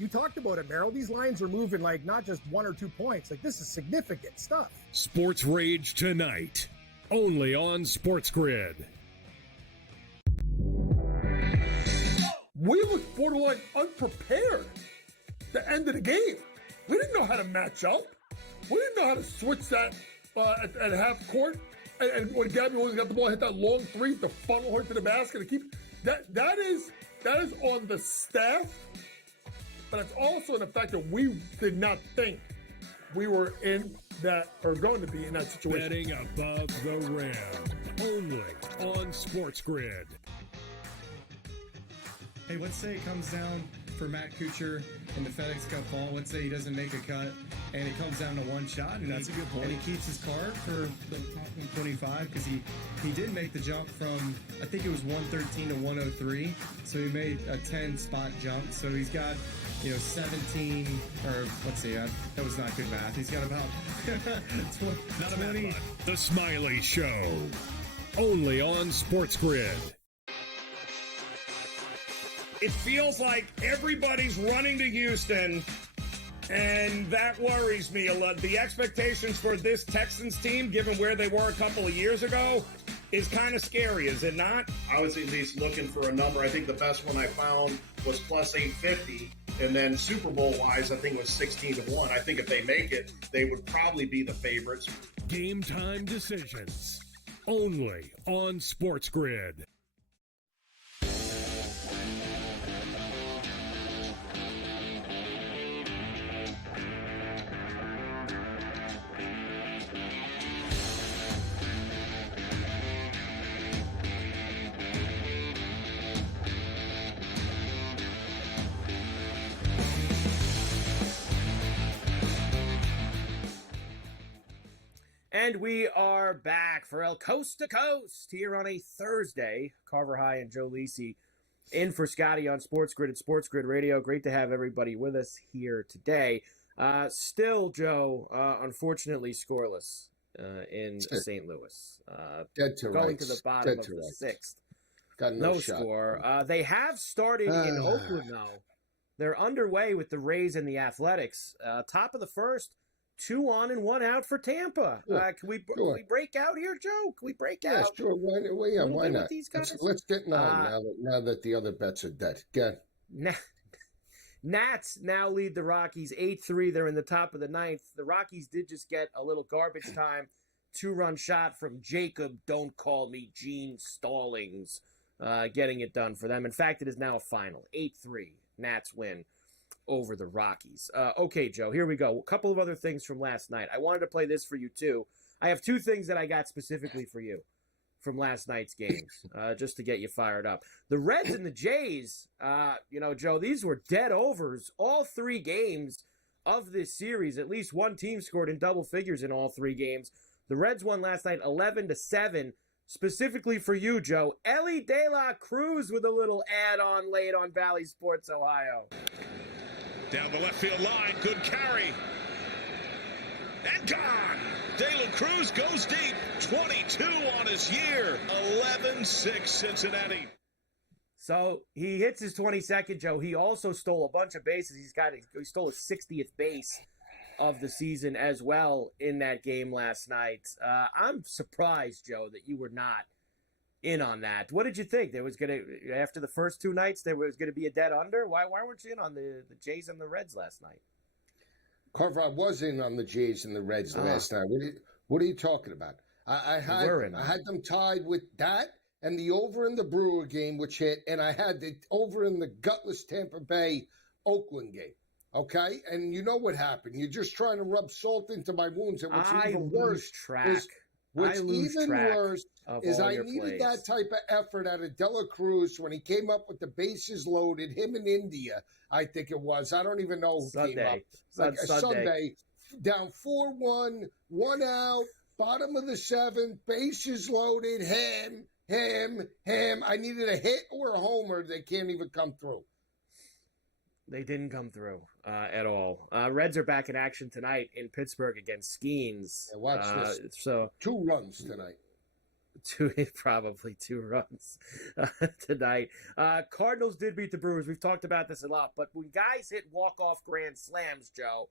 You talked about it, Merrill. These lines are moving like not just 1 or 2 points. Like, this is significant stuff. Sports Rage tonight, only on SportsGrid. We looked borderline unprepared at the end of the game. We didn't know how to match up. We didn't know how to switch that at half court. And when Gabby Williams got the ball, hit that long three to funnel her to the basket and keep that is on the staff, but it's also in the fact that we did not think we were in that or going to be in that situation. Betting above the rim, only on SportsGrid. Hey, let's say it comes down for Matt Kuchar in the FedEx Cup fall. Let's say he doesn't make a cut, and it comes down to one shot. And That's a good point. And he keeps his card for the top 125 because he did make the jump from, I think it was 113 to 103. So he made a 10-spot jump. So he's got, 17, or let's see, that was not good math. He's got about 20. The Smiley Show, only on SportsGrid. It feels like everybody's running to Houston, and that worries me a lot. The expectations for this Texans team, given where they were a couple of years ago, is kind of scary, is it not? I was at least looking for a number. I think the best one I found was plus 850. And then Super Bowl-wise, I think it was 16-1. I think if they make it, they would probably be the favorites. Game time decisions, only on SportsGrid. And we are back for El Coast to Coast here on a Thursday. Carver High and Joe Lisi in for Scotty on SportsGrid and SportsGrid Radio. Great to have everybody with us here today. Still, Joe, unfortunately scoreless in St. Louis. Dead to going rights. to the bottom Dead of to the rights. sixth. Got no shot. Score. They have started in Oakland, though. They're underway with the Rays and the Athletics. Top of the first. 2 on and 1 out for Tampa. Sure. Can we break out here, Joe? Can we break out? Yeah, sure. Why not? These guys? Let's get 9 now that the other bets are dead. Good. Nats now lead the Rockies 8-3. They're in the top of the 9th. The Rockies did just get a little garbage time 2-run shot from Jacob, don't call me Gene Stallings, getting it done for them. In fact, it is now a final. 8-3. Nats win over the Rockies. Okay, Joe, here we go. A couple of other things from last night. I wanted to play this for you, too. I have 2 things that I got specifically for you from last night's games, just to get you fired up. The Reds and the Jays, Joe, these were dead overs. All 3 games of this series, at least one team scored in double figures in all 3 games. The Reds won last night 11-7. Specifically for you, Joe, Ellie De La Cruz with a little add-on late on Valley Sports Ohio. Down the left field line, good carry. And gone! De La Cruz goes deep, 22 on his year, 11-6 Cincinnati. So he hits his 22nd, Joe. He also stole a bunch of bases. He stole his 60th base of the season as well in that game last night. I'm surprised, Joe, that you were not in on that. What did you think? There was after the first 2 nights, there was gonna be a dead under. Why weren't you in on the Jays and the Reds last night? Carver, I was in on the Jays and the Reds last night. What are you talking about? I had them tied with that and the over in the Brewer game, which hit, and I had the over in the gutless Tampa Bay Oakland game. Okay, and you know what happened? You're just trying to rub salt into my wounds, and what's even worse is I needed that type of effort out of De La Cruz when he came up with the bases loaded, him in India, I think it was. I don't even know who came up. Like a Sunday, down 4-1, 1 out, bottom of the 7th, bases loaded, him. I needed a hit or a homer. They can't even come through. They didn't come through at all. Reds are back in action tonight in Pittsburgh against Skeens. Watch this. 2 runs tonight. Probably 2 runs tonight. Cardinals did beat the Brewers. We've talked about this a lot, but when guys hit walk-off grand slams, Joe,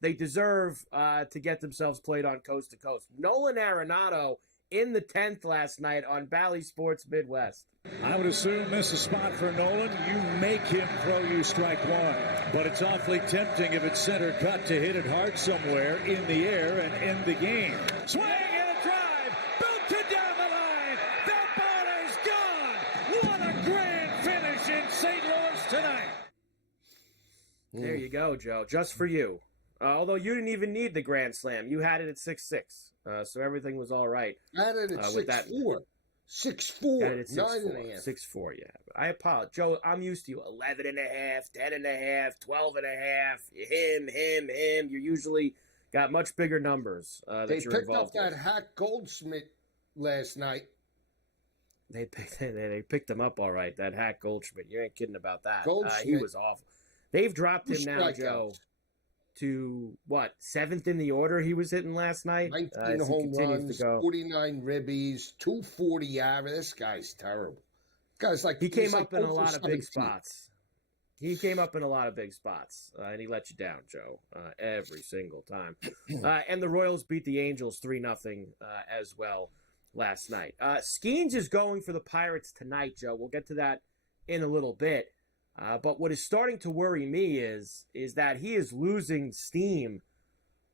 they deserve to get themselves played on Coast to Coast. Nolan Arenado in the 10th last night on Bally Sports Midwest. I would assume this is a spot for Nolan. You make him throw you strike one. But it's awfully tempting if it's center cut to hit it hard somewhere in the air and end the game. Swing and a drive. Belted down the line. That ball is gone. What a grand finish in St. Louis tonight. There you go, Joe. Just for you. Although you didn't even need the grand slam. You had it at 6-6. So everything was all right. I had it at 6-4. 6-4. 9.5. 6-4, yeah. I apologize. Joe, I'm used to you. 11.5, 10.5, 12.5. Him. You usually got much bigger numbers that they you're picked up involved that with. Hack Goldschmidt last night. They picked him up all right, that Hack Goldschmidt. You ain't kidding about that. Goldschmidt. He was awful. They've dropped him now, Strikeouts. Joe, to, 7th in the order he was hitting last night? 19 home runs, 49 ribbies, 240 average. This guy's terrible. Guy's like he came up in a 0 for lot of big 17. spots. He came up in a lot of big spots, and he let you down, Joe, every single time. And the Royals beat the Angels 3-0 as well last night. Skeens is going for the Pirates tonight, Joe. We'll get to that in a little bit. But what is starting to worry me is that he is losing steam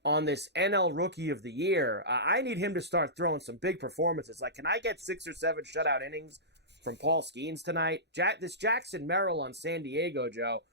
on this NL Rookie of the Year. I need him to start throwing some big performances. Like, can I get 6 or 7 shutout innings from Paul Skeens tonight? This Jackson Merrill on San Diego, Joe.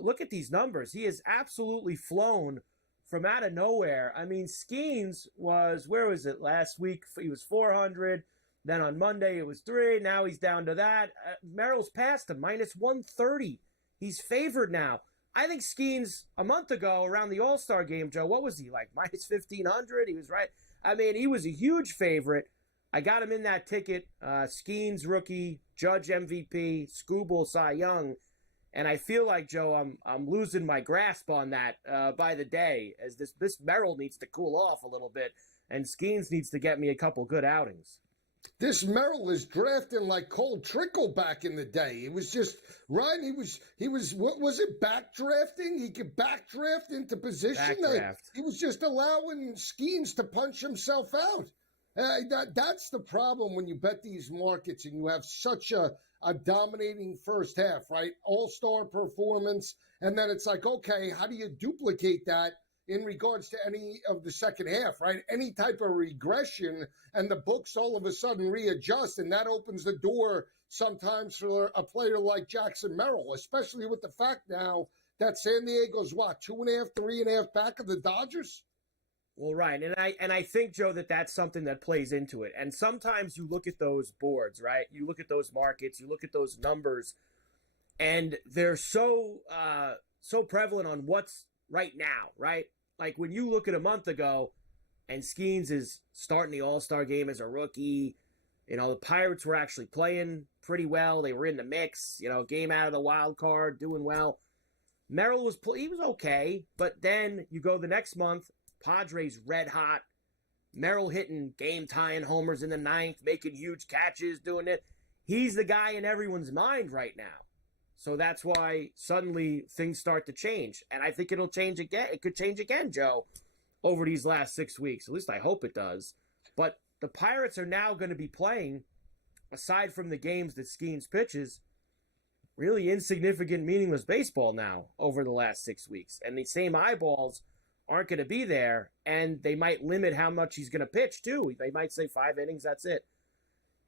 Look at these numbers. He has absolutely flown from out of nowhere. I mean, Skeens was, where was it last week? He was 400. Then on Monday, it was 3. Now he's down to that. Merrill's past him, -130. He's favored now. I think Skeens, a month ago, around the All-Star game, Joe, what was he, like -1,500? He was right. I mean, he was a huge favorite. I got him in that ticket. Skeens rookie, Judge MVP, Skubal Cy Young. And I feel like, Joe, I'm losing my grasp on that by the day, as this Merrill needs to cool off a little bit, and Skeens needs to get me a couple good outings. This Merrill is drafting like Cole Trickle back in the day. It was just, Ryan, he was what was it, backdrafting? He could backdraft into position. He was just allowing Skeens to punch himself out. That's the problem when you bet these markets and you have such a dominating first half, right? All-star performance. And then it's like, okay, how do you duplicate that in regards to any of the second half, right? Any type of regression, and the books all of a sudden readjust, and that opens the door sometimes for a player like Jackson Merrill, especially with the fact now that San Diego's, 2.5, 3.5 back of the Dodgers? Well, right, and I think, Joe, that's something that plays into it. And sometimes you look at those boards, right? You look at those markets, you look at those numbers, and they're so prevalent on what's right now, right? Like when you look at a month ago and Skeens is starting the All-Star game as a rookie, the Pirates were actually playing pretty well. They were in the mix, game out of the wild card, doing well. Merrill was okay, but then you go the next month, Padres red hot. Merrill hitting game-tying homers in the 9th, making huge catches, doing it. He's the guy in everyone's mind right now. So that's why suddenly things start to change. And I think it'll change again. It could change again, Joe, over these last 6 weeks. At least I hope it does. But the Pirates are now going to be playing, aside from the games that Skeens pitches, really insignificant, meaningless baseball now over the last 6 weeks. And the same eyeballs aren't going to be there, and they might limit how much he's going to pitch, too. They might say 5 innings, that's it.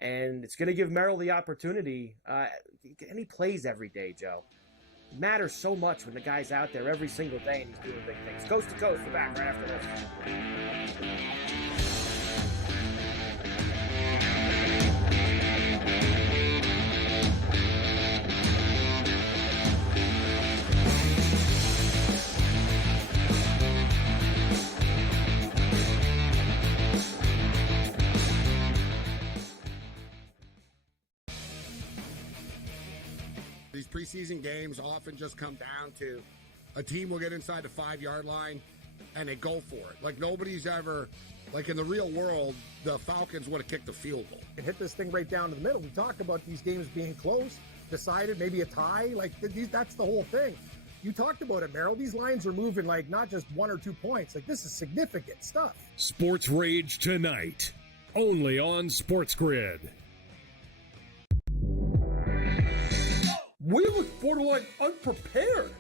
And it's going to give Merrill the opportunity. And he plays every day, Joe. It matters so much when the guy's out there every single day and he's doing big things. Coast to Coast, we're back right after this. These preseason games often just come down to a team will get inside the 5-yard line and they go for it. Like nobody's ever Like in the real world, the Falcons would have kicked the field goal. And hit this thing right down to the middle. We talk about these games being close, decided, maybe a tie. Like that's the whole thing. You talked about it, Merrill. These lines are moving like not just 1 or 2 points. Like this is significant stuff. Sports Rage tonight, only on SportsGrid. We looked borderline unprepared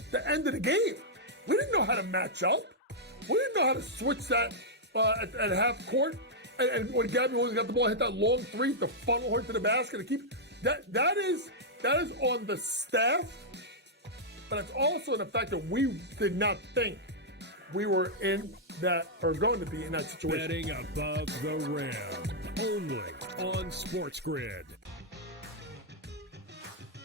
at the end of the game. We didn't know how to match up. We didn't know how to switch that at half court. And when Gabby Williams got the ball, hit that long three to funnel her to the basket and keep that is on the staff, but it's also in the fact that we did not think we were in that or going to be in that situation. Betting above the rim, only on SportsGrid.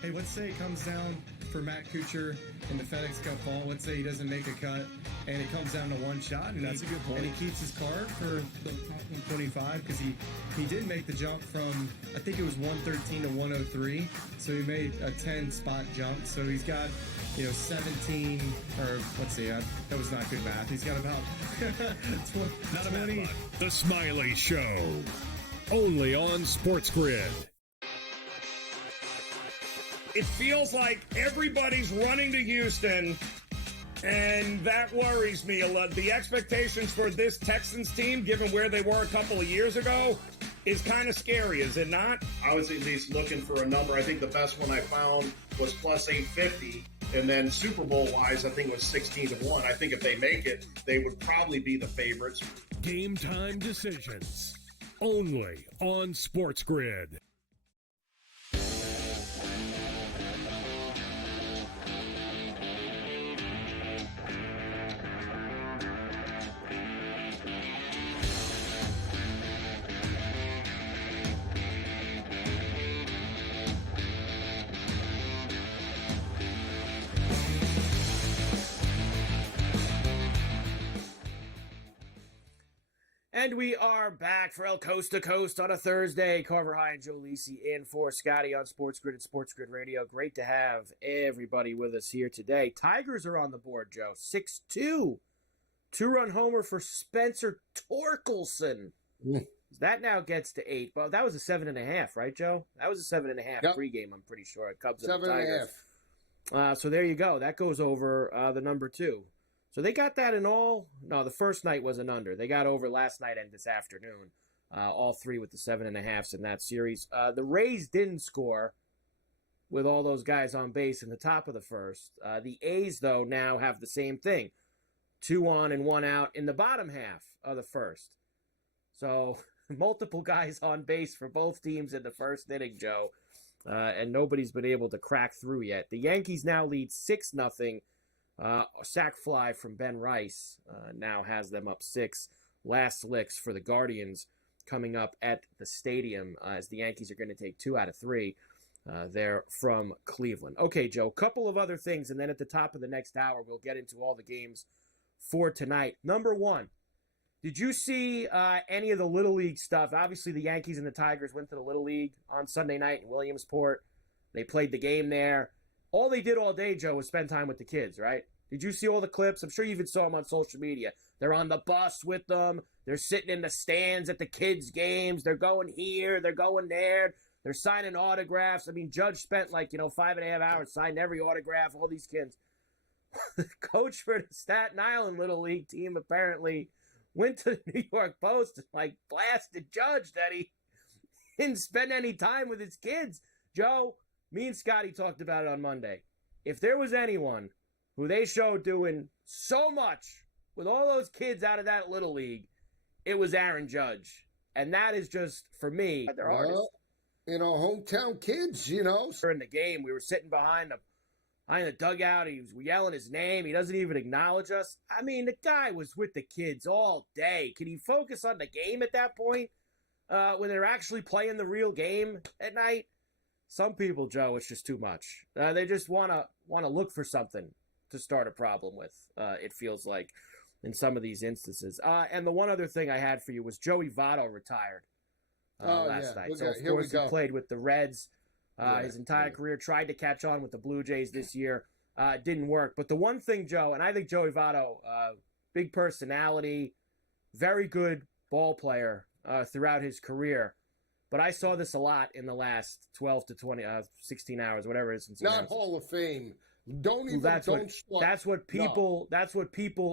Hey, let's say it comes down for Matt Kuchar in the FedEx Cup fall. Let's say he doesn't make a cut, and it comes down to one shot. And that's a good point. And he keeps his card for the 25 because he did make the jump from, I think it was 113 to 103. So he made a 10-spot jump. So he's got, 17, or let's see, that was not good math. He's got about 20. The Smiley Show, only on SportsGrid. It feels like everybody's running to Houston, and that worries me a lot. The expectations for this Texans team, given where they were a couple of years ago, is kind of scary, is it not? I was at least looking for a number. I think the best one I found was plus 850. And then Super Bowl-wise, I think it was 16-1. I think if they make it, they would probably be the favorites. Game time decisions, only on SportsGrid. And we are back for El Coast to Coast on a Thursday. Carver High and Joe Lisi in for Scotty on SportsGrid and SportsGrid Radio. Great to have everybody with us here today. Tigers are on the board, Joe. 6-2. 2-run homer for Spencer Torkelson. That now gets to 8. Well, that was a 7.5, right, Joe? That was a 7.5 pregame, I'm pretty sure. At Cubs and the Tigers. So there you go. That goes over the number 2. So they got that in all. No, the first night was an under. They got over last night and this afternoon. All 3 with the 7.5s in that series. The Rays didn't score with all those guys on base in the top of the first. The A's, though, now have the same thing. 2 on and 1 out in the bottom half of the first. So multiple guys on base for both teams in the first inning, Joe. And nobody's been able to crack through yet. The Yankees now lead 6-0. Sac fly from Ben Rice now has them up 6. Last licks for the Guardians coming up at the stadium as the Yankees are going to take 2 out of 3 there from Cleveland. Okay, Joe, a couple of other things, and then at the top of the next hour, we'll get into all the games for tonight. Number 1, did you see any of the Little League stuff? Obviously, the Yankees and the Tigers went to the Little League on Sunday night in Williamsport. They played the game there. All they did all day, Joe, was spend time with the kids, right? Did you see all the clips? I'm sure you even saw them on social media. They're on the bus with them. They're sitting in the stands at the kids' games. They're going here. They're going there. They're signing autographs. I mean, Judge spent 5.5 hours signing every autograph, all these kids. The coach for the Staten Island Little League team apparently went to the New York Post and blasted Judge that he didn't spend any time with his kids. Joe, me and Scotty talked about it on Monday. If there was anyone who they showed doing so much with all those kids out of that Little League, it was Aaron Judge. And that is just, for me, they're artists. Hometown kids, During the game, we were sitting behind the dugout. He was yelling his name. He doesn't even acknowledge us. I mean, the guy was with the kids all day. Can he focus on the game at that point when they're actually playing the real game at night? Some people, Joe, it's just too much. They just want to look for something to start a problem with, it feels like, in some of these instances. And the one other thing I had for you was Joey Votto retired last night. So, of course, he played with the Reds his entire career, tried to catch on with the Blue Jays this year. It didn't work. But the one thing, Joe, and I think Joey Votto, big personality, very good ball player throughout his career. But I saw this a lot in the last 12 to 16 hours, whatever it is. Since Not Hall of Fame. That's what people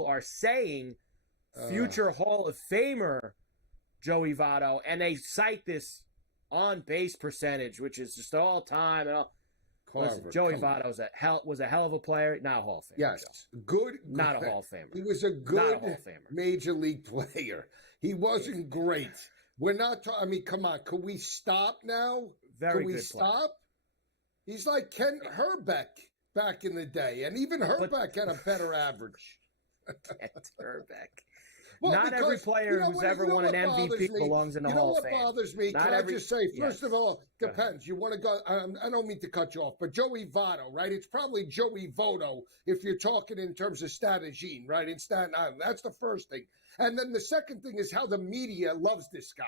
are saying. Future Hall of Famer Joey Votto, and they cite this on base percentage, which is just all time. And all. Listen, Joey Votto was a hell of a player, not a Hall of Famer. Yes, good. Not a Hall of Famer. He was a good major league player. He wasn't great. We're not talking. I mean, come on. Can we stop now? Very Can we good stop? player. He's like Ken Herbeck back in the day, and even Herbeck had a better average. Ken Herbeck. Well, not every player who's ever won an MVP belongs in the Hall of Fame. You know what bothers me? Can I just say, first of all, depends. You want to go, I don't mean to cut you off, but Joey Votto, right? It's probably Joey Votto if you're talking in terms of Statagene, right? In Staten Island. That's the first thing. And then the second thing is how the media loves this guy,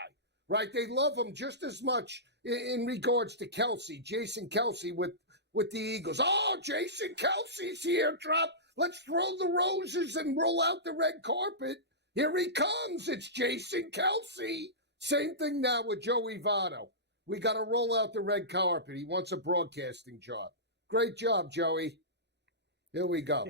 right? They love him just as much in regards to Kelsey, Jason Kelsey with the Eagles. Oh, Jason Kelsey's here, drop. Let's throw the roses and roll out the red carpet. Here he comes. It's Jason Kelsey. Same thing now with Joey Votto. We got to roll out the red carpet. He wants a broadcasting job. Great job, Joey. Here we go.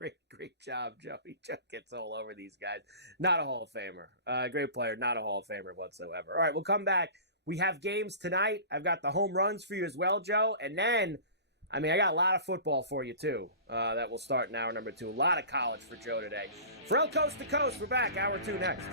Great job, Joey. Joe gets all over these guys. Not a Hall of Famer. Great player, not a Hall of Famer whatsoever. All right, we'll come back. We have games tonight. I've got the home runs for you as well, Joe. And then, I got a lot of football for you, too. That will start in hour number 2. A lot of college for Joe today. Ferrall Coast to Coast. We're back. Hour 2 next.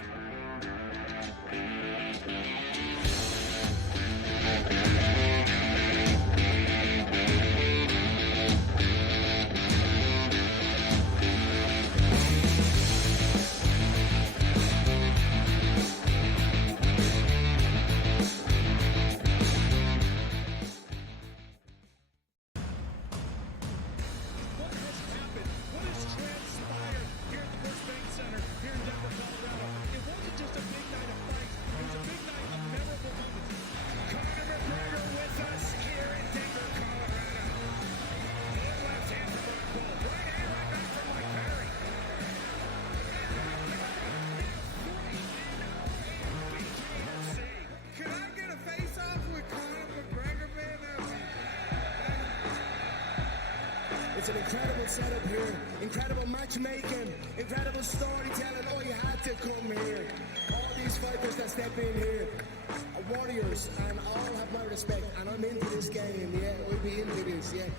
It's an incredible setup here, incredible matchmaking, incredible storytelling. Oh, you had to come here. All these fighters that step in here are warriors, and all have my respect. And I'm into this game, yeah. We'll be into this, yeah. And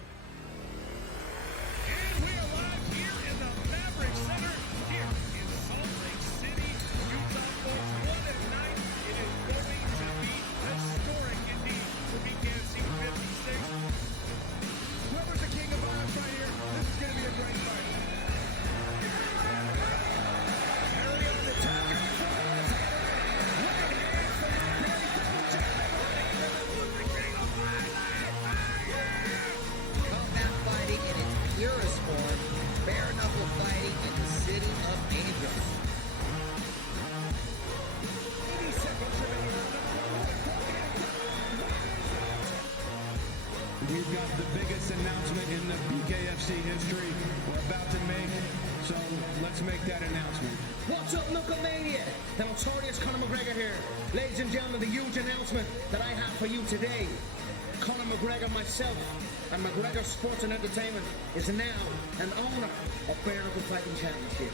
we arrive here in the Maverick Center, here in Salt Lake City, Utah. Folks, what a night. It is going to be historic indeed to be Kansas City 56. Whoever's the king of vibes right here, this is going to be a great fight. Early on the top. Combat fighting in its purest form, bare knuckle fighting in the city of angels. 80 seconds remaining. We've got the biggest announcement in the BKFC history we're about to make, so let's make that announcement. What's up, Knucklemania? The notorious Conor McGregor here. Ladies and gentlemen, the huge announcement that I have for you today. Conor McGregor, myself, and McGregor Sports and Entertainment is now an owner of Bare Knuckle Fighting Championship.